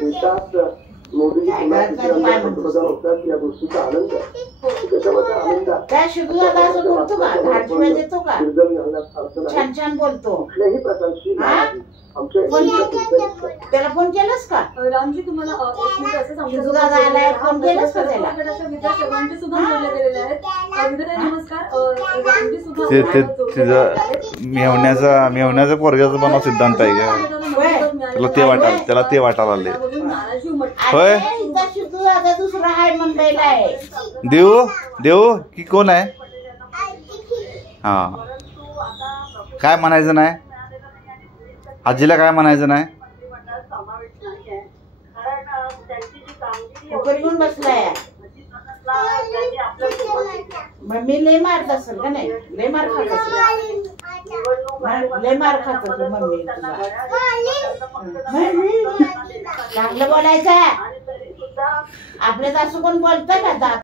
देशात मोदीजी पंतप्रधान होतात या गोष्टीचा आनंद आहे. कशामध्ये आनंद काय शिकला असं बोलतो का? धाडशिवाय देतो का? छान छान बोलतो. कुठल्याही प्रकारची त्याला फोन केलास का? रामजी तुम्हाला एक मिनिट असं सांगतो. फोन केलास का त्याला? रामजी सुद्धा जोडले गेलेले आहेत. नमस्कार. रामजी सुद्धा मेवण्याचा पोरग्याचा बनव सिद्धांत आहे का? त्याला ते वाटायला आले. होय दुसरा आहे मुंबईला आहे. देऊ की कोण आहे? हा, काय म्हणायचं नाही आजीला? काय म्हणायचं नाही? घेऊन बसलाय. मम्मी लय मारत असेल का नाही? लय मार खात असेल. लय मार खात असेल मम्मी. चांगलं बोलायचं. आपल्यात असं कोण बोलतं का?